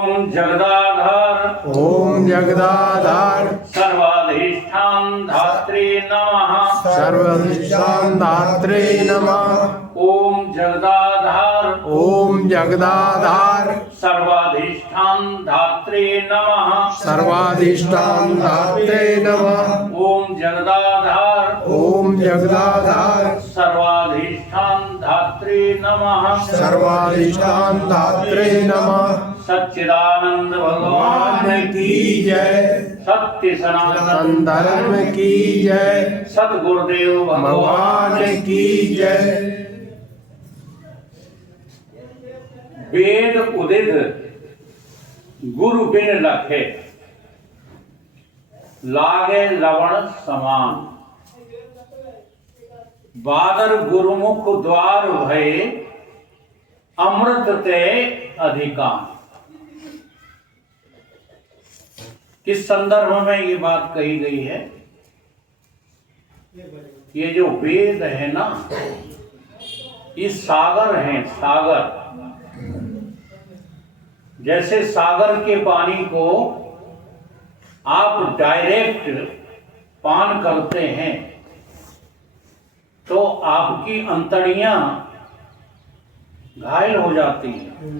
ओम जगदाधार ओम जगदाधार सर्वाधिष्ठान धात्रे नमः। सर्वधिष्ठान धात्रे नमः। ओम जगदाधार ओम जगदाधार सर्वाधिष्ठान धात्रे नमः। सर्वाधिष्ठान धात्रे नमः। ओम जगदाधार ओम जगदाधार सर्वाधिष्ठान धात्रे नमः। सर्वाधिष्ठान धात्रे नमः। सच्चिदानंद भगवान की जय। सत्य सनातन धर्म की जय। सतगुरुदेव भगवान की जय। वेद उदित गुरु बिन लखे, लागे लवण समान। बादर गुरुमुख द्वार भये, अमृत ते अधिकान। किस संदर्भ में ये बात कही गई है? ये जो वेद है ना, ये सागर हैं, सागर। जैसे सागर के पानी को आप डायरेक्ट पान करते हैं तो आपकी अंतड़ियां घायल हो जाती हैं,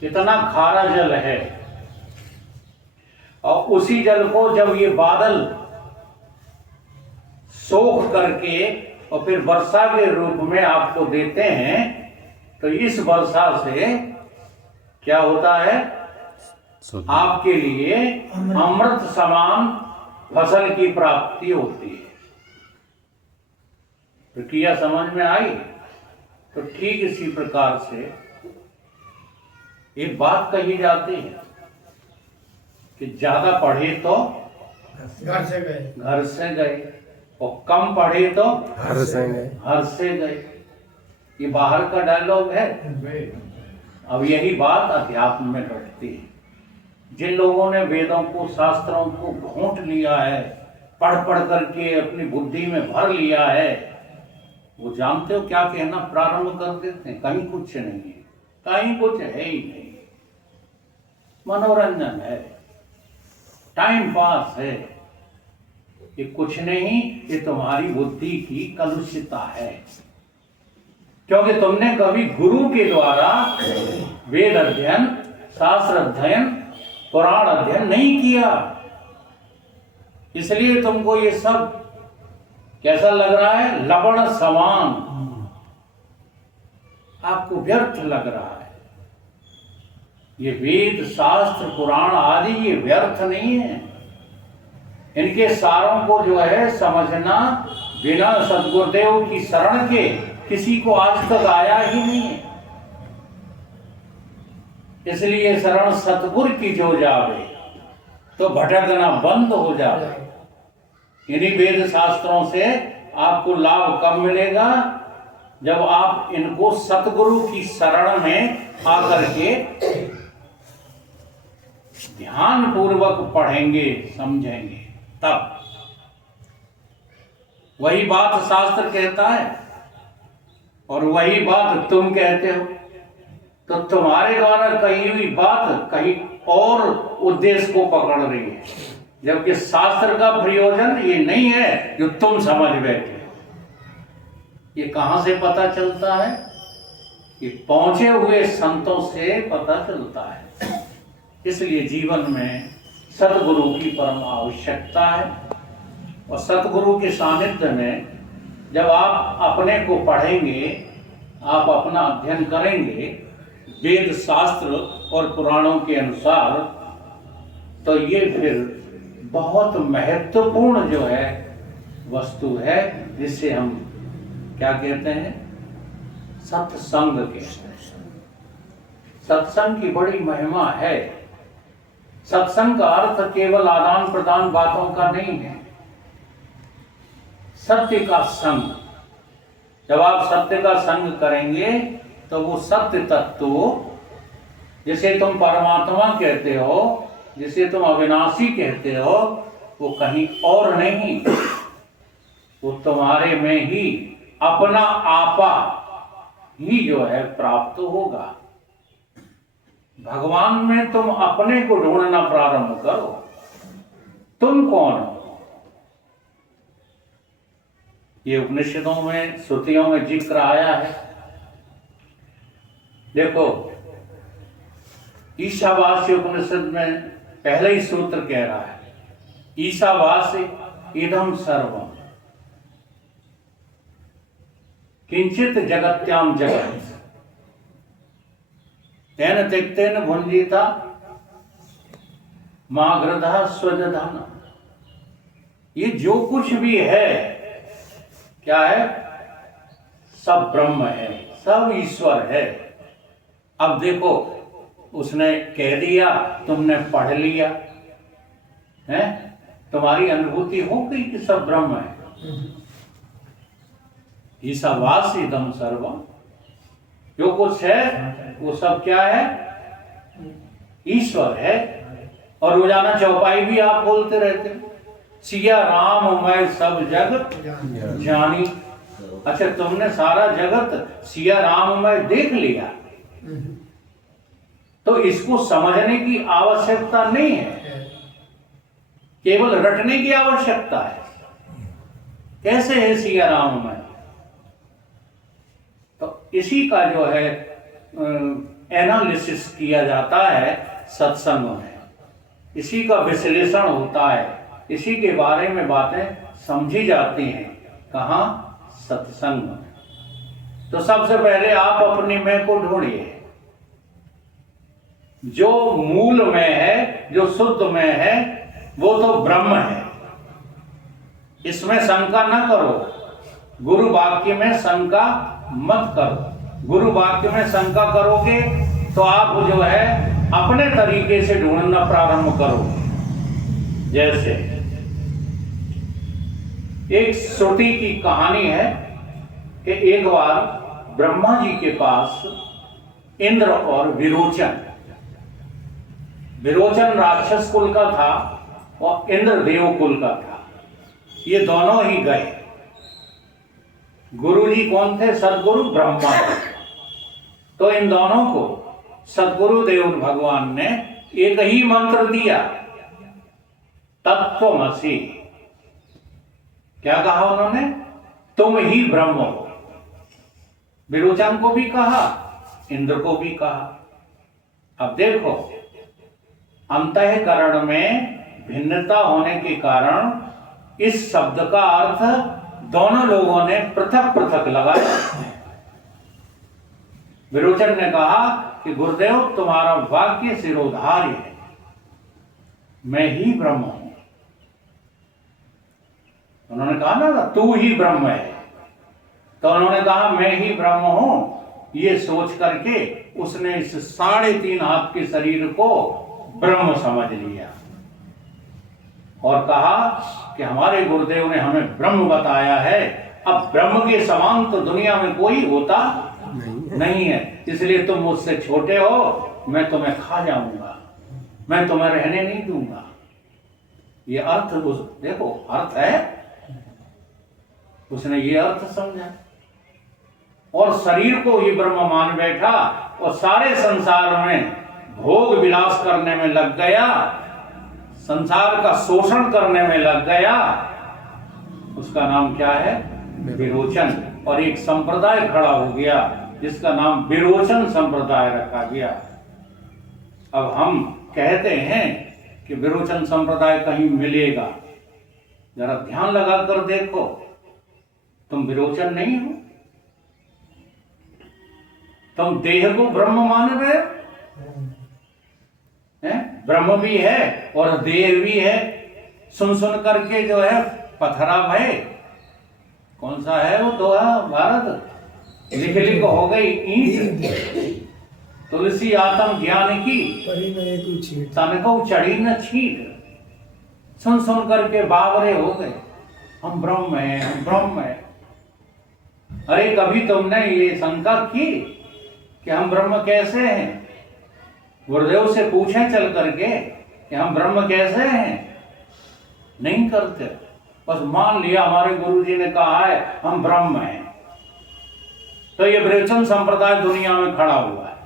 कितना खारा जल है। और उसी जल को जब ये बादल सोख करके और फिर वर्षा के रूप में आपको देते हैं तो इस वर्षा से क्या होता है? आपके लिए अमृत समान फसल की प्राप्ति होती है। प्रक्रिया समझ में आई? तो ठीक इसी प्रकार से एक बात कही जाती है कि ज्यादा पढ़े तो घर से गए और कम पढ़े तो घर से गए। ये बाहर का डायलॉग है। अब यही बात अध्यात्म में घटती है। जिन लोगों ने वेदों को, शास्त्रों को घोंट लिया है, पढ़ पढ़ करके अपनी बुद्धि में भर लिया है, वो जानते हो क्या कहना प्रारंभ कर देते हैं? कहीं कुछ नहीं है, कहीं कुछ है ही नहीं, मनोरंजन है, टाइम पास है। ये कुछ नहीं, ये तुम्हारी बुद्धि की कलुषिता है, क्योंकि तुमने कभी गुरु के द्वारा वेद अध्ययन, शास्त्र अध्ययन, पुराण अध्ययन नहीं किया। इसलिए तुमको ये सब कैसा लग रहा है? लवण समान आपको व्यर्थ लग रहा है। ये वेद, शास्त्र, पुराण आदि ये व्यर्थ नहीं है। इनके सारों को जो है समझना बिना सद्गुरुदेव की शरण के किसी को आज तक आया ही नहीं है। इसलिए शरण सतगुरु की जो जावे तो भटकना बंद हो जावे। इन्हीं वेद शास्त्रों से आपको लाभ कब मिलेगा? जब आप इनको सतगुरु की शरण में आकर के ध्यान पूर्वक पढ़ेंगे, समझेंगे, तब। वही बात शास्त्र कहता है और वही बात तुम कहते हो, तो तुम्हारे द्वारा कही हुई बात कहीं और उद्देश्य को पकड़ रही है, जबकि शास्त्र का प्रयोजन ये नहीं है जो तुम समझ बैठे। ये कहां से पता चलता है? ये पहुंचे हुए संतों से पता चलता है। इसलिए जीवन में सतगुरु की परम आवश्यकता है। और सतगुरु के सानिध्य में जब आप अपने को पढ़ेंगे, आप अपना अध्ययन करेंगे वेद, शास्त्र और पुराणों के अनुसार, तो ये फिर बहुत महत्वपूर्ण जो है वस्तु है, जिसे हम क्या कहते हैं? सत्संग कहते हैं। सत्संग की बड़ी महिमा है। सत्संग का अर्थ केवल आदान प्रदान बातों का नहीं है, सत्य का संग। जब आप सत्य का संग करेंगे तो वो सत्य तत्व, जिसे तुम परमात्मा कहते हो, जिसे तुम अविनाशी कहते हो, वो कहीं और नहीं, वो तुम्हारे में ही अपना आपा ही जो है प्राप्त होगा। भगवान में तुम अपने को ढूंढना प्रारंभ करो। तुम कौन हो? ये उपनिषदों में, श्रुतियों में जिक्र आया है। देखो, ईशावास्य उपनिषद में पहले ही सूत्र कह रहा है, ईशावास्य इदं सर्वम किंचित जगत्याम जगत तेन त्यक्तेन भुंजीता माग्रधा स्वजधन। ये जो कुछ भी है, क्या है? सब ब्रह्म है, सब ईश्वर है। अब देखो, उसने कह दिया, तुमने पढ़ लिया है, तुम्हारी अनुभूति हो गई कि सब ब्रह्म है। ईशावास्य इदं सर्वम, जो कुछ है वो सब क्या है? ईश्वर है। और रोजाना चौपाई भी आप बोलते रहते हो, सिया राम मैं सब जगत जानी। अच्छा, तुमने सारा जगत सिया राम में देख लिया, तो इसको समझने की आवश्यकता नहीं है, केवल रटने की आवश्यकता है। कैसे है सिया राम में? तो इसी का जो है एनालिसिस किया जाता है सत्संग में, इसी का विश्लेषण होता है, इसी के बारे में बातें समझी जाती हैं। कहाँ? सत्संग में। तो सबसे पहले आप अपनी मैं को ढूंढिए, जो मूल में है, जो शुद्ध में है, वो तो ब्रह्म है। इसमें शंका न करो। गुरु वाक्य में शंका मत करो। गुरु वाक्य में शंका करोगे तो आप जो है अपने तरीके से ढूंढना प्रारंभ करोगे। जैसे एक श्रुति की कहानी है कि एक बार ब्रह्मा जी के पास इंद्र और विरोचन राक्षस कुल का था और इंद्र देव कुल का था। ये दोनों ही गए। गुरु जी कौन थे? सदगुरु ब्रह्मा। तो इन दोनों को सदगुरु देव भगवान ने एक ही मंत्र दिया, तत्त्वमसि। क्या कहा उन्होंने? तुम ही ब्रह्म हो। विरोचन को भी कहा, इंद्र को भी कहा। अब देखो, अंतःकरण में भिन्नता होने के कारण इस शब्द का अर्थ दोनों लोगों ने पृथक पृथक लगाया। विरोचन ने कहा कि गुरुदेव, तुम्हारा वाक्य सिरोधार्य है, मैं ही ब्रह्म हूं। उन्होंने कहा ना, तू ही ब्रह्म है। तो उन्होंने कहा मैं ही ब्रह्म हूं। ये सोच करके उसने इस 3.5 हाथ के शरीर को ब्रह्म समझ लिया और कहा कि हमारे गुरुदेव ने हमें ब्रह्म बताया है। अब ब्रह्म के समान तो दुनिया में कोई होता नहीं है, इसलिए तुम मुझसे छोटे हो, मैं तुम्हें खा जाऊंगा, मैं तुम्हें रहने नहीं दूंगा। ये अर्थ देखो, अर्थ है। उसने ये अर्थ समझा और शरीर को ही ब्रह्म मान बैठा और सारे संसार में भोग विलास करने में लग गया, संसार का शोषण करने में लग गया। उसका नाम क्या है? विरोचन। और एक संप्रदाय खड़ा हो गया जिसका नाम विरोचन संप्रदाय रखा गया। अब हम कहते हैं कि विरोचन संप्रदाय कहीं मिलेगा, जरा ध्यान लगा कर देखो, तुम विरोचन नहीं हो। तुम देह को ब्रह्म मान रहे हो, ब्रह्म भी है और देह भी है। सुन सुन करके जो है पथरा भय, कौन सा है वो दोहा? भारत लिख लिख हो गई ईंट, तुलसी आत्म ज्ञान की तन को चढ़ी न छीट। सुन सुन करके बावरे हो गए, हम ब्रह्म हैं, हम ब्रह्म हैं। अरे कभी तुमने ये शंका की कि हम ब्रह्म कैसे हैं? गुरुदेव से पूछें चल करके कि हम ब्रह्म कैसे हैं? नहीं करते, बस मान लिया हमारे गुरु जी ने कहा है हम ब्रह्म हैं। तो ये विरोचन संप्रदाय दुनिया में खड़ा हुआ है।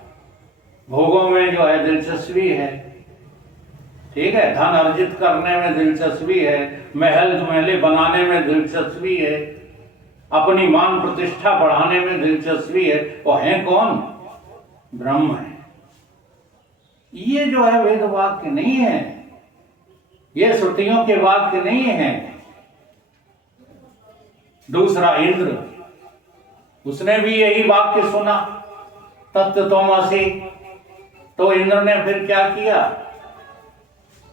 भोगों में जो है दिलचस्पी है, ठीक है, धन अर्जित करने में दिलचस्पी है, महल महले बनाने में दिलचस्पी है, अपनी मान प्रतिष्ठा बढ़ाने में दिलचस्पी है। वो है कौन? ब्रह्म है। ये जो है वेद वाक्य नहीं है, ये श्रुतियों के वाक्य नहीं है। दूसरा इंद्र, उसने भी यही वाक्य सुना, तत्त्वमसि। तो इंद्र ने फिर क्या किया?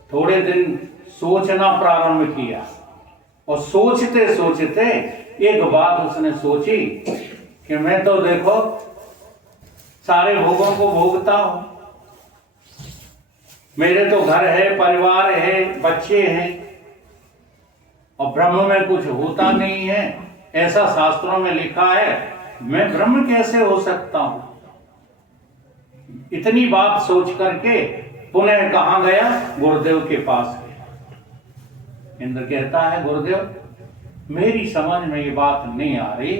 थोड़े दिन सोचना प्रारंभ किया, और सोचते सोचते एक बात उसने सोची कि मैं तो देखो सारे भोगों को भोगता हूं, मेरे तो घर है, परिवार है, बच्चे हैं, और ब्रह्म में कुछ होता नहीं है, ऐसा शास्त्रों में लिखा है, मैं ब्रह्म कैसे हो सकता हूं? इतनी बात सोच करके पुनः कहां गया? गुरुदेव के पास गया। इंद्र कहता है, गुरुदेव मेरी समझ में ये बात नहीं आ रही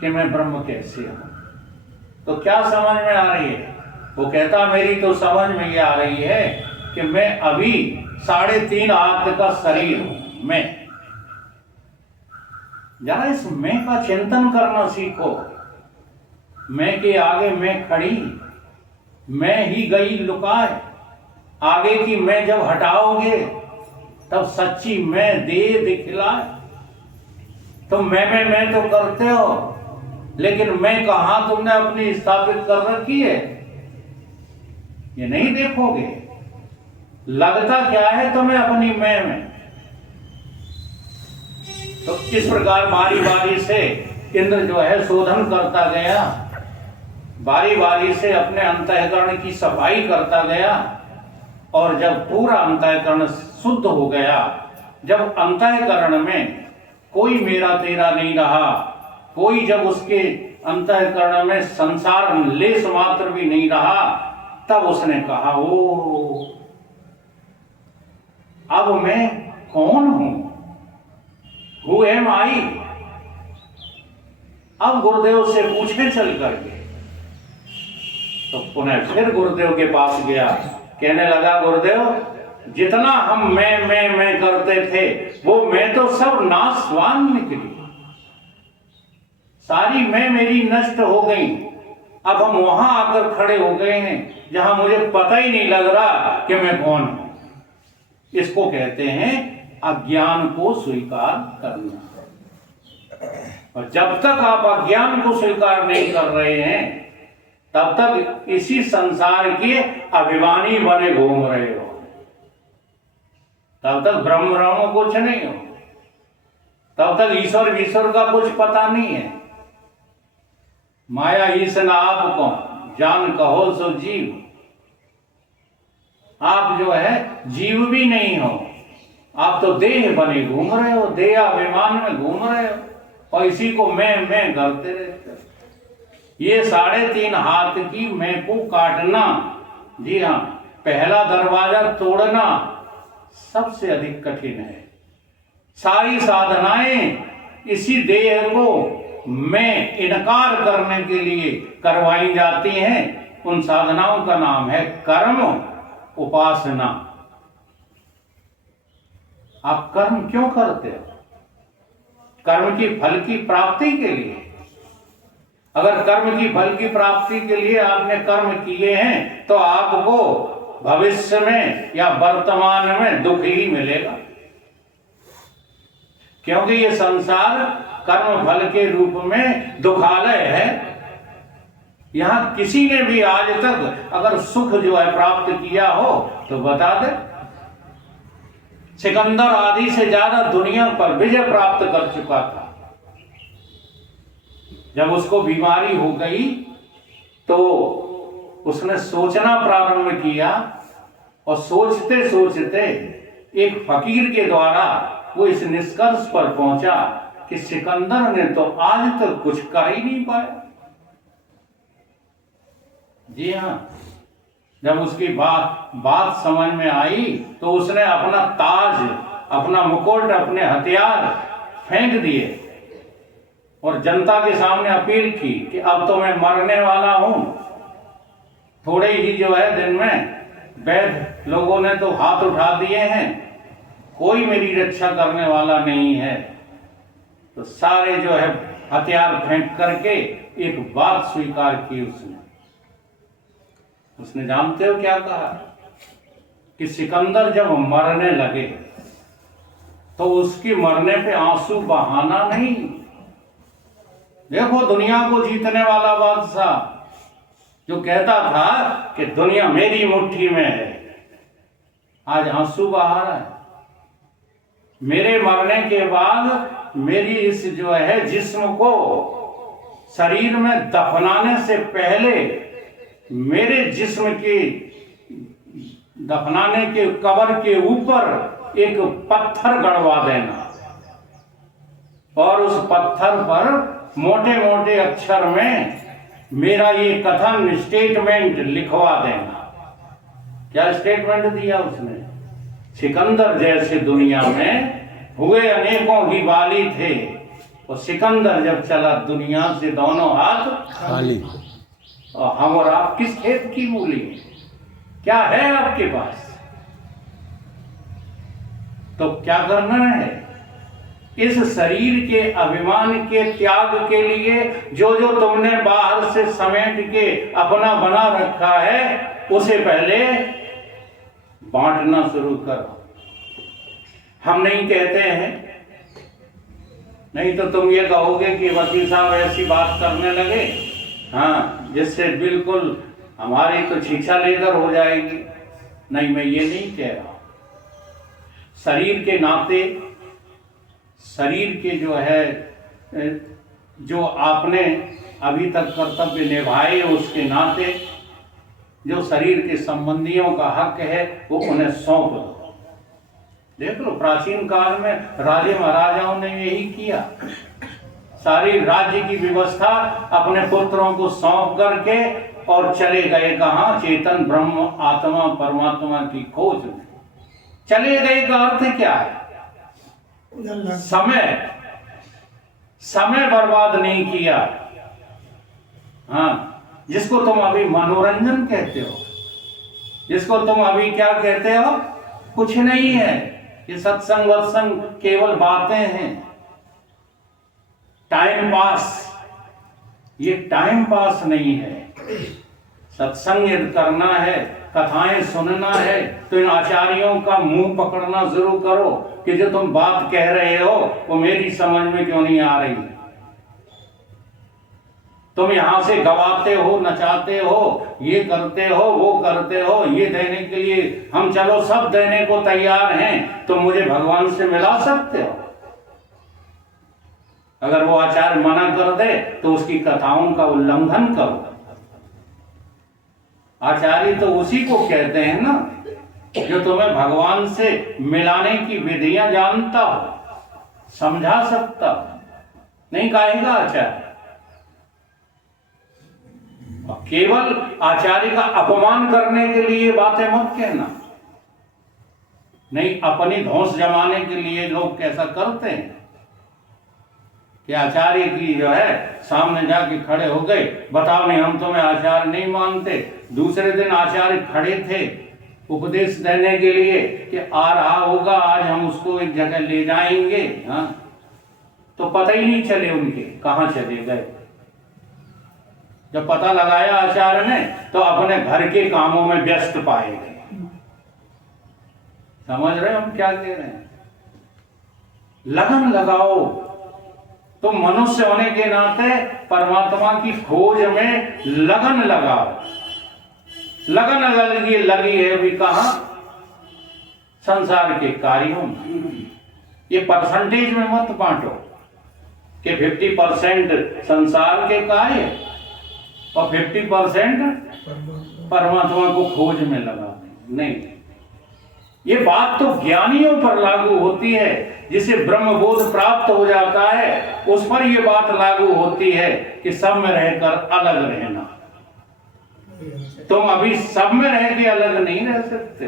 कि मैं ब्रह्म कैसे हूं। तो क्या समझ में आ रही है? वो कहता, मेरी तो समझ में ये आ रही है कि मैं अभी 3.5 हाथ का शरीर हूं। मैं जरा इस मैं का चिंतन करना सीखो। मैं के आगे मैं खड़ी, मैं ही गई लुकाए। आगे की मैं जब हटाओगे तब सच्ची मैं दे दिखलाए। तो मैं तो करते हो, लेकिन मैं कहां तुमने अपनी स्थापित कर रखी है, ये नहीं देखोगे। लगता क्या है तुम्हें अपनी मैं में? तो इस प्रकार बारी बारी से इंद्र जो है शोधन करता गया, बारी बारी से अपने अंतःकरण की सफाई करता गया। और जब पूरा अंतःकरण शुद्ध हो गया, जब अंतःकरण में कोई मेरा तेरा नहीं रहा, कोई जब उसके अंतःकरण में संसार लेश मात्र भी नहीं रहा, तब उसने कहा, ओ अब मैं कौन हूं? Who am I? अब गुरुदेव से पूछने चल करके तो पुनः फिर गुरुदेव के पास गया, कहने लगा, गुरुदेव जितना हम मैं करते थे, वो मैं तो सब नाशवान निकली, सारी मैं मेरी नष्ट हो गई। अब हम वहां आकर खड़े हो गए हैं जहां मुझे पता ही नहीं लग रहा कि मैं कौन हूं। इसको कहते हैं अज्ञान को स्वीकार करना। और जब तक आप अज्ञान को स्वीकार नहीं कर रहे हैं, तब तक इसी संसार के अभिमानी बने घूम रहे हो, तब तक ब्रह्म ब्रह्म कुछ नहीं हो, तब तक ईश्वर ईश्वर का कुछ पता नहीं है। माया ईसन आपको जान कहो सो जीव। आप जो है जीव भी नहीं हो, आप तो देह बने घूम रहे हो, देह अभिमान में घूम रहे हो, और इसी को मैं करते रहते हो। ये 3.5 हाथ की मैं को काटना, जी हाँ, पहला दरवाजा तोड़ना सबसे अधिक कठिन है। सारी साधनाएं इसी देह को मैं इनकार करने के लिए करवाई जाती हैं। उन साधनाओं का नाम है कर्म उपासना। आप कर्म क्यों करते हो? कर्म की फल की प्राप्ति के लिए। अगर कर्म की फल की प्राप्ति के लिए आपने कर्म किए हैं, तो आपको भविष्य में या वर्तमान में दुख ही मिलेगा, क्योंकि ये संसार कर्म फल के रूप में दुखालय है। यहां किसी ने भी आज तक अगर सुख जो है प्राप्त किया हो तो बता दे। सिकंदर आदि से ज्यादा दुनिया पर विजय प्राप्त कर चुका था। जब उसको बीमारी हो गई तो उसने सोचना प्रारंभ किया, और सोचते सोचते एक फकीर के द्वारा वो इस निष्कर्ष पर पहुंचा कि सिकंदर ने तो आज तक कुछ कर ही नहीं पाया। जी हाँ, जब उसकी बात समझ में आई तो उसने अपना ताज, अपना मुकुट, अपने हथियार फेंक दिए और जनता के सामने अपील की कि अब तो मैं मरने वाला हूं, थोड़े ही जो है दिन में वैद्य लोगों ने तो हाथ उठा दिए हैं, कोई मेरी रक्षा करने वाला नहीं है। तो सारे जो है हथियार फेंक करके एक बात स्वीकार की उसने जानते हो क्या कहा कि सिकंदर जब मरने लगे तो उसकी मरने पे आंसू बहाना नहीं। देखो दुनिया को जीतने वाला बादशाह जो कहता था कि दुनिया मेरी मुट्ठी में है, आज आंसू बहा रहा है। मेरे मरने के बाद मेरी इस जो है जिस्म को शरीर में दफनाने से पहले मेरे जिस्म के दफनाने के कब्र के ऊपर एक पत्थर गड़वा देना और उस पत्थर पर मोटे मोटे अक्षर में मेरा ये कथन स्टेटमेंट लिखवा देना। क्या स्टेटमेंट दिया उसने? सिकंदर जैसे दुनिया में हुए अनेकों ही वाली थे, और सिकंदर जब चला दुनिया से दोनों हाथ खाली। और हम और आप किस खेत की मूली? क्या है आपके पास? तो क्या करना है? इस शरीर के अभिमान के त्याग के लिए जो जो तुमने बाहर से समेट के अपना बना रखा है उसे पहले बांटना शुरू करो। हम नहीं कहते हैं, नहीं तो तुम ये कहोगे कि वकील साहब ऐसी बात करने लगे, हाँ, जिससे बिल्कुल हमारी तो शिक्षा लेकर हो जाएगी। नहीं, मैं ये नहीं कह रहा। शरीर के नाते, शरीर के जो है जो आपने अभी तक कर्तव्य निभाए उसके नाते जो शरीर के संबंधियों का हक है वो उन्हें सौंप दो। देख लो, प्राचीन काल में राजे महाराजाओं ने यही किया। सारी राज्य की व्यवस्था अपने पुत्रों को सौंप करके और चले गए कहाँ? चेतन ब्रह्म आत्मा परमात्मा की खोज में चले गए। का अर्थ क्या है? समय बर्बाद नहीं किया। हाँ, जिसको तुम अभी मनोरंजन कहते हो, जिसको तुम अभी क्या कहते हो, कुछ नहीं है। ये सत्संग वत्संग केवल बातें हैं, टाइम पास। ये टाइम पास नहीं है। सत्संग यदि करना है, कथाएं सुनना है, तो इन आचार्यों का मुंह पकड़ना शुरू करो कि जो तुम बात कह रहे हो वो मेरी समझ में क्यों नहीं आ रही। तुम यहां से गवाते हो, नचाते हो, ये करते हो, वो करते हो, ये देने के लिए हम चलो सब देने को तैयार हैं, तो मुझे भगवान से मिला सकते हो। अगर वो आचार्य मना कर दे तो उसकी कथाओं का उल्लंघन करो। आचार्य तो उसी को कहते हैं ना जो तुम्हें भगवान से मिलाने की विधियां जानता हो, समझा सकता हो। नहीं कहेगा आचार्य। केवल आचार्य का अपमान करने के लिए बातें मत कहना। नहीं, अपनी धौंस जमाने के लिए लोग कैसा करते हैं कि आचार्य की जो है सामने जाके खड़े हो गए, बताओ नहीं हम तुम्हें आचार्य नहीं मानते। दूसरे दिन आचार्य खड़े थे उपदेश देने के लिए कि आ रहा होगा, आज हम उसको एक जगह ले जाएंगे। हाँ, तो पता ही नहीं चले उनके कहाँ चले गए। जब पता लगाया आचार्य ने तो अपने घर के कामों में व्यस्त पाए गए। समझ रहे हम क्या कह रहे हैं? लगन लगाओ। तुम मनुष्य होने के नाते परमात्मा की खोज में लगन लगाओ। लगन लगी है अभी कहां? संसार के कार्यों में। ये परसेंटेज में मत बांटो कि 50% संसार के कार्य और 50% परमात्मा को खोज में लगा। नहीं, ये बात तो ज्ञानियों पर लागू होती है। जिसे ब्रह्मबोध प्राप्त हो जाता है उस पर यह बात लागू होती है कि सब में रहकर अलग रहना। तुम अभी सब में रह के अलग नहीं रह सकते।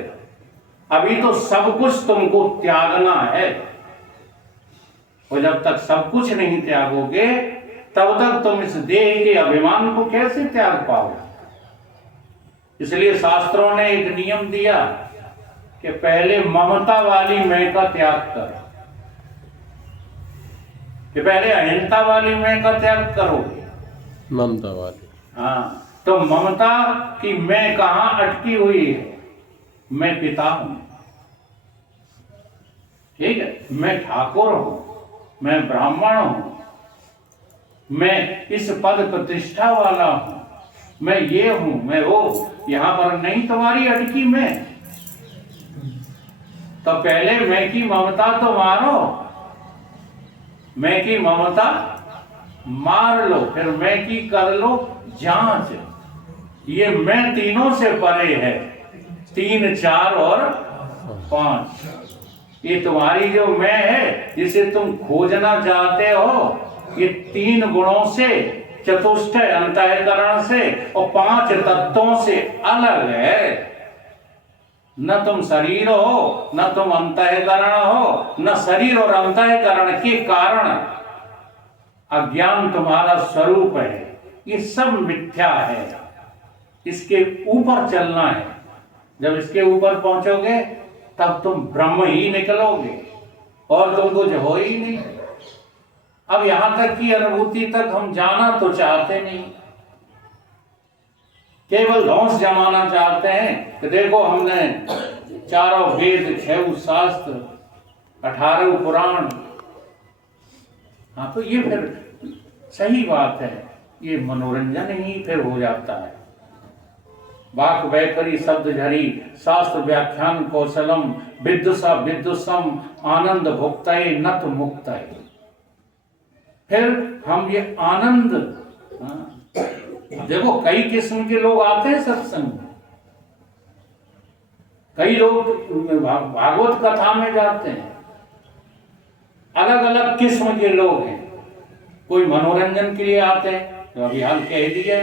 अभी तो सब कुछ तुमको त्यागना है, और जब तक सब कुछ नहीं त्यागोगे तब तक तुम इस देह के अभिमान को कैसे त्याग पाओगे? इसलिए शास्त्रों ने एक नियम दिया कि पहले ममता वाली मैं का त्याग कर, कि पहले अहिंसा वाली मैं का त्याग करोगे, ममता वाली। हाँ। तो ममता की मैं कहां अटकी हुई है? मैं पिता हूं, ठीक है, मैं ठाकुर हूं, मैं ब्राह्मण हूं, मैं इस पद प्रतिष्ठा वाला हूं, मैं ये हूं, मैं वो। यहां पर नहीं तुम्हारी अटकी मैं। तो पहले मैं की ममता तो मारो, मैं की ममता मार लो, फिर मैं की कर लो जांच। ये मैं तीनों से परे है, 3, 4 और 5। ये तुम्हारी जो मैं है जिसे तुम खोजना चाहते हो, ये 3 गुणों से, चतुष्ट अंतःकरण से और 5 तत्वों से अलग है। न तुम शरीर हो, न तुम अंतःकरण हो, न शरीर और अंतःकरण के कारण अज्ञान तुम्हारा स्वरूप है। ये सब मिथ्या है, इसके ऊपर चलना है। जब इसके ऊपर पहुंचोगे तब तुम ब्रह्म ही निकलोगे और तुम कुछ हो ही नहीं। अब यहां तक की अनुभूति तक हम जाना तो चाहते नहीं, केवल धौंस जमाना चाहते हैं कि देखो हमने 4 वेद, 6 शास्त्र, 18 पुराण। हाँ, तो ये फिर सही बात है, ये मनोरंजन ही फिर हो जाता है। वाक वैखरी शब्द झरी, शास्त्र व्याख्यान कौशलम, विद्युषा विद्युषम, आनंद भुक्तये नत मुक्तये। फिर हम ये आनंद, देखो कई किस्म के लोग आते हैं सत्संग में। कई लोग भागवत कथा में जाते हैं, अलग अलग किस्म के लोग हैं। कोई मनोरंजन के लिए आते हैं, तो अभी हाल कह दिया,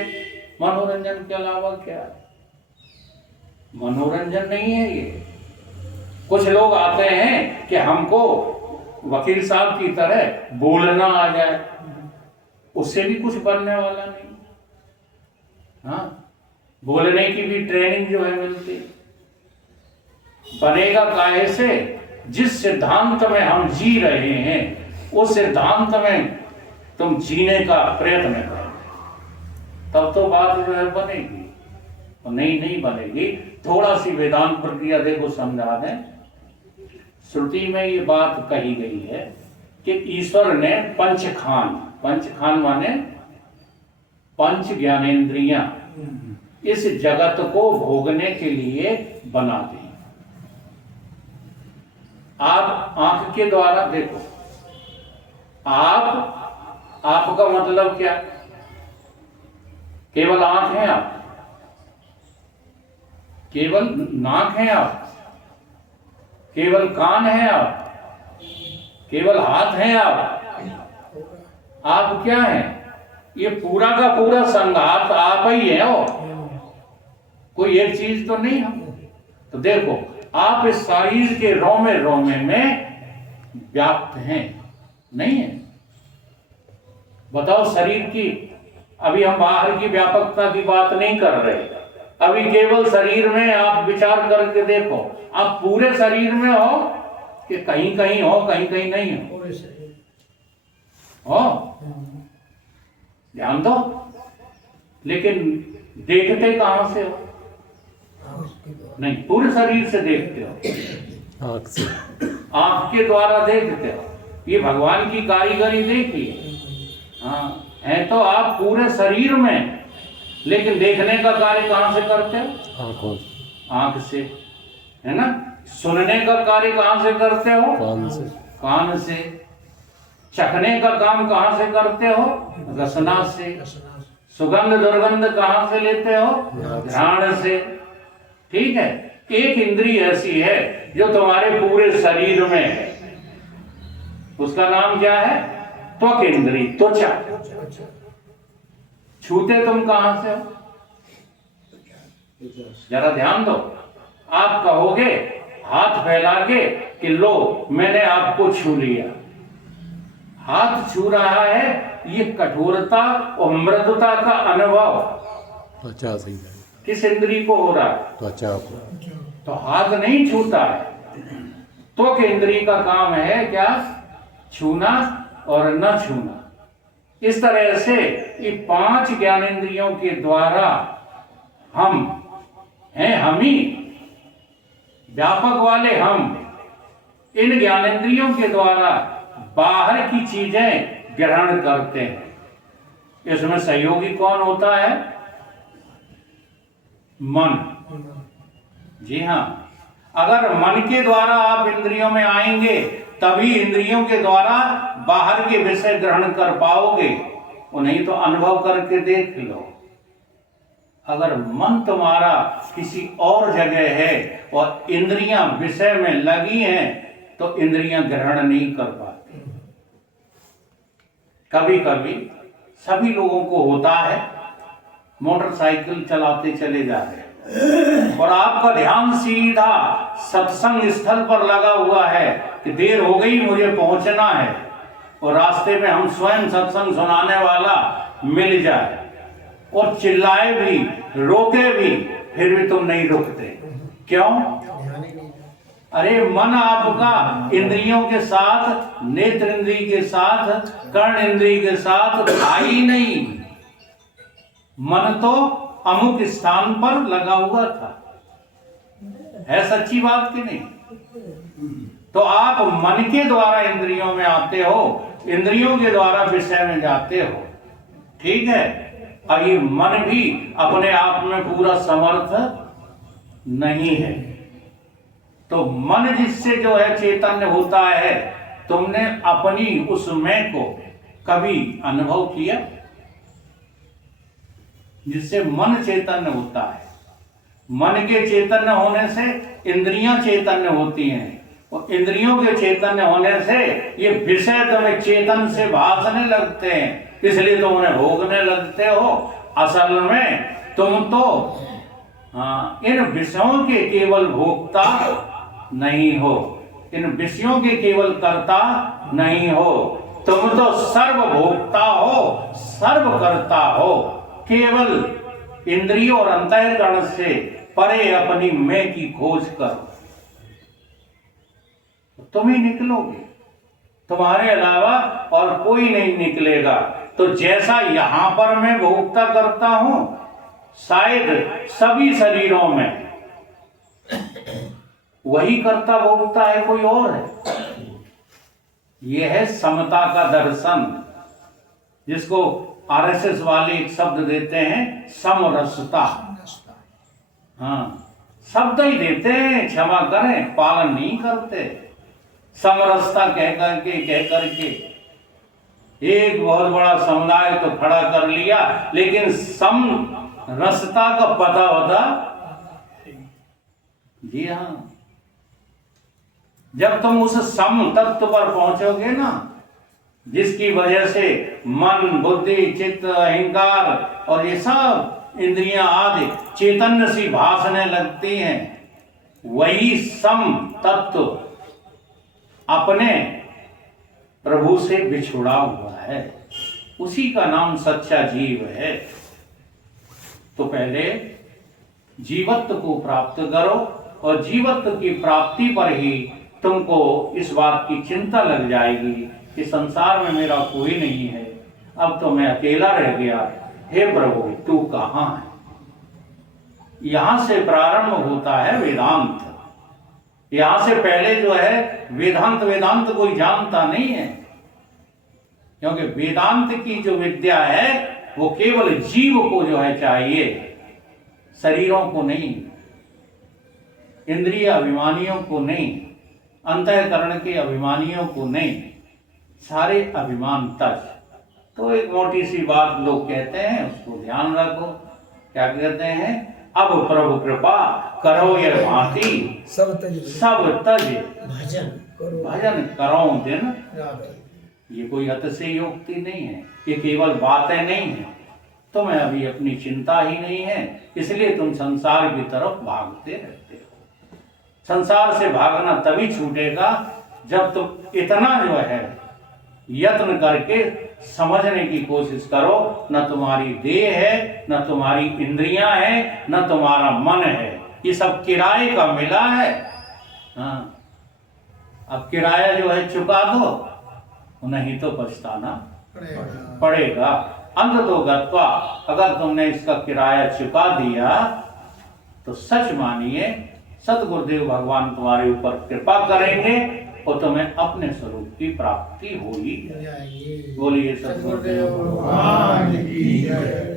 मनोरंजन के अलावा क्या है? मनोरंजन नहीं है ये। कुछ लोग आते हैं कि हमको वकील साहब की तरह बोलना आ जाए, उससे भी कुछ बनने वाला नहीं। हाँ, बोलने की भी ट्रेनिंग जो है मिलती। बनेगा काहे से? जिस सिद्धांत में हम जी रहे हैं उस सिद्धांत में तुम जीने का प्रयत्न करो, तब तो बात जो है बनेगी। और नहीं बनेगी। थोड़ा सी वेदांत प्रक्रिया देखो, समझा दें। श्रुति में ये बात कही गई है कि ईश्वर ने पंचखान माने 5 ज्ञानेंद्रियां इस जगत को भोगने के लिए बना दी। आप आंख के द्वारा देखो, आपका मतलब क्या? केवल आंख है आप, केवल नाक है आप, केवल कान है आप, केवल हाथ है आप क्या है? ये पूरा का पूरा संघात आप ही है। और कोई एक चीज तो नहीं हम। तो देखो, आप इस शरीर के रोमे में व्याप्त हैं, नहीं है? बताओ, शरीर की, अभी हम बाहर की व्यापकता की बात नहीं कर रहे, अभी केवल शरीर में आप विचार करके देखो, आप पूरे शरीर में हो कि कहीं कहीं हो, कहीं कहीं नहीं हो? ध्यान दो। लेकिन देखते कहां से हो? नहीं, पूरे शरीर से देखते हो, आँख से, आंख के द्वारा देखते हो। ये भगवान की कारीगरी देखिए। हाँ, है तो आप पूरे शरीर में, लेकिन देखने का कार्य कहां से करते हो? आँखों, आंख से, है ना? सुनने का कार्य कहां से करते हो? कान से, कान से। चखने का काम कहां से करते हो? रसना से। सुगंध दुर्गंध कहां से लेते हो? घ्राण से। ठीक है, एक इंद्रिय ऐसी है जो तुम्हारे पूरे शरीर में है, उसका नाम क्या है? त्वक इंद्रिय, त्वचा। छूते तुम कहां से हो? जरा ध्यान दो। आप कहोगे हाथ फैला के कि लो मैंने आपको छू लिया। हाथ छू रहा है, ये कठोरता और मृदुता का अनुभव। त्वचा से ही जाएगा। किस इंद्री को हो रहा है? त्वचा को। तो हाथ नहीं छूता है। त्वक इंद्री का काम है क्या? छूना और न छूना। इस तरह से ये 5 ज्ञानेंद्रियों के द्वारा हम हैं, हम ही व्यापक वाले हम इन ज्ञानेंद्रियों के द्वारा बाहर की चीजें ग्रहण करते हैं। इसमें सहयोगी कौन होता है? मन। जी हाँ, अगर मन के द्वारा आप इंद्रियों में आएंगे तभी इंद्रियों के द्वारा बाहर के विषय ग्रहण कर पाओगे। वो नहीं तो अनुभव करके देख लो। अगर मन तुम्हारा किसी और जगह है और इंद्रियां विषय में लगी हैं तो इंद्रियां ग्रहण नहीं कर पाती। कभी कभी सभी लोगों को होता है, मोटरसाइकिल चलाते चले जा रहे हैं और आपका ध्यान सीधा सत्संग स्थल पर लगा हुआ है कि देर हो गई, मुझे पहुंचना है, और रास्ते में हम स्वयं सत्संग सुनाने वाला मिल जाए और चिल्लाए भी, रोके भी, फिर भी तुम नहीं रुकते। क्यों? अरे मन आपका इंद्रियों के साथ, नेत्र इंद्रिय के साथ, कर्ण इंद्रिय के साथ था ही नहीं। मन तो अमुक स्थान पर लगा हुआ था। है सच्ची बात कि नहीं? तो आप मन के द्वारा इंद्रियों में आते हो, इंद्रियों के द्वारा विषय में जाते हो। ठीक है? और ये मन भी अपने आप में पूरा समर्थ नहीं है। तो मन जिससे जो है चैतन्य होता है, तुमने अपनी उस मैं को कभी अनुभव किया? जिससे मन चैतन्य होता है। मन के चैतन्य होने से इंद्रियां चैतन्य होती हैं और इंद्रियों के चैतन्य होने से ये विषय तुम्हें चेतन से भासने लगते हैं, इसलिए तुम उन्हें भोगने लगते हो। असल में तुम तो इन विषयों के केवल भोक्ता नहीं हो, इन विषयों के केवल कर्ता नहीं हो, तुम तो सर्वभोक्ता हो, सर्वकर्ता हो। केवल इंद्रियों और अंतःकरण से परे अपनी मैं की खोज करो, तुम ही निकलोगे, तुम्हारे अलावा और कोई नहीं निकलेगा। तो जैसा यहां पर मैं भोक्ता करता हूं, शायद सभी शरीरों में वही करता भोगता है, कोई और है। यह है समता का दर्शन, जिसको आरएसएस वाले एक शब्द देते हैं, समरसता। हाँ, शब्द ही देते हैं, क्षमा करें, पालन नहीं करते। समरसता कह करके एक बहुत बड़ा समुदाय तो खड़ा कर लिया, लेकिन समरसता का पता होता? जी हाँ, जब तुम उस सम तत्व पर पहुंचोगे ना, जिसकी वजह से मन, बुद्धि, चित्त, अहंकार और ये सब इंद्रियां आदि चैतन्य सी भासने लगती हैं, वही सम तत्व अपने प्रभु से बिछुड़ा हुआ है, उसी का नाम सच्चा जीव है। तो पहले जीवत्व को प्राप्त करो और जीवत्व की प्राप्ति पर ही तुमको इस बात की चिंता लग जाएगी कि संसार में मेरा कोई नहीं है, अब तो मैं अकेला रह गया, हे प्रभु तू कहाँ है? यहां से प्रारंभ होता है वेदांत। यहां से पहले जो है वेदांत कोई जानता नहीं है, क्योंकि वेदांत की जो विद्या है वो केवल जीव को जो है चाहिए, शरीरों को नहीं, इंद्रिय अभिमानियों को नहीं, अंतःकरण के अभिमानियों को नहीं, सारे अभिमान तज। तो एक मोटी सी बात लोग कहते हैं, उसको ध्यान रखो। क्या कहते हैं? अब प्रभु कृपा करो ये भांति सब तज भजन करो दिन। ये कोई अतिशयोक्ति नहीं है, ये केवल बातें नहीं है। तुम्हें अभी अपनी चिंता ही नहीं है, इसलिए तुम संसार की तरफ भागते रहते हो। संसार से भागना तभी छूटेगा जब तुम इतना जो है यत्न करके समझने की कोशिश करो। न तुम्हारी देह है, न तुम्हारी इंद्रियां हैं, न तुम्हारा मन है, ये सब किराए का मिला है। हाँ, अब किराया जो है चुका दो, नहीं तो पछताना पड़ेगा। अंत तो गत्वा, अगर तुमने इसका किराया चुका दिया तो सच मानिए सतगुरुदेव भगवान तुम्हारे ऊपर कृपा करेंगे और तुम्हें अपने स्वरूप की प्राप्ति होगी। बोलिए सतगुरुदेव भगवान की जय।